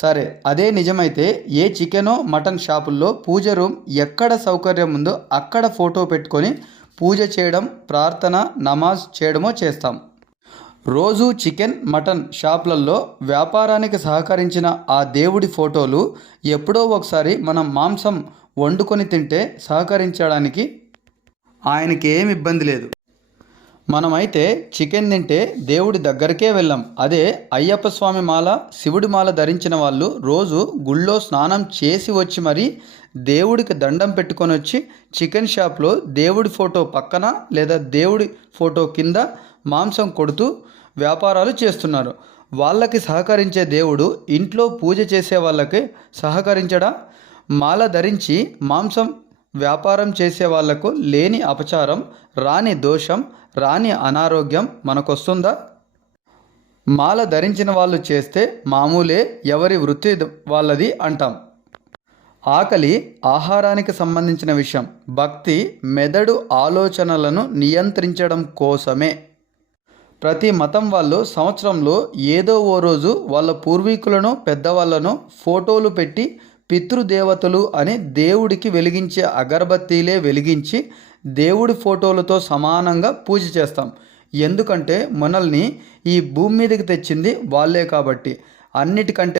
సరే అదే నిజమైతే ఏ చికెనో మటన్ షాపుల్లో పూజ రూమ్ ఎక్కడ సౌకర్యం ఉందో అక్కడ ఫోటో పెట్టుకొని పూజ చేయడం ప్రార్థన నమాజ్ చేయడమో చేస్తాం. రోజు చికెన్ మటన్ షాపులలో వ్యాపారానికి సహకరించిన ఆ దేవుడి ఫోటోలు ఎప్పుడో ఒకసారి మనం మాంసం వండుకొని తింటే సహకరించడానికి ఆయనకి ఏమి ఇబ్బంది లేదు. మనమైతే చికెన్ తింటే దేవుడి దగ్గరికే వెళ్ళాం. అదే అయ్యప్ప స్వామి మాల శివుడి మాల ధరించిన వాళ్ళు రోజు గుళ్ళో స్నానం చేసి వచ్చి మరీ దేవుడికి దండం పెట్టుకొని వచ్చి చికెన్ షాప్లో దేవుడి ఫోటో పక్కన లేదా దేవుడి ఫోటో కింద మాంసం కొడుతూ వ్యాపారాలు చేస్తున్నారు. వాళ్ళకి సహకరించే దేవుడు ఇంట్లో పూజ చేసే వాళ్ళకి సహకరించడా? మాల ధరించి మాంసం వ్యాపారం చేసే వాళ్ళకు లేని అపచారం రాని దోషం రాని అనారోగ్యం మనకొస్తుందా? మాల ధరించిన వాళ్ళు చేస్తే మామూలే ఎవరి వృత్తి వాళ్ళది అంటాం. ఆకలి ఆహారానికి సంబంధించిన విషయం. భక్తి మెదడు ఆలోచనలను నియంత్రించడం కోసమే. ప్రతి మతం వాళ్ళు సంవత్సరంలో ఏదో ఓ రోజు వాళ్ళ పూర్వీకులను పెద్దవాళ్ళను ఫోటోలు పెట్టి పితృదేవతలు అని దేవుడికి వెలిగించే అగరబత్తీలే వెలిగించి దేవుడి ఫోటోలతో సమానంగా పూజ చేస్తాం. ఎందుకంటే మనల్ని ఈ భూమి మీదకి తెచ్చింది వాళ్ళే కాబట్టి. అన్నిటికంటే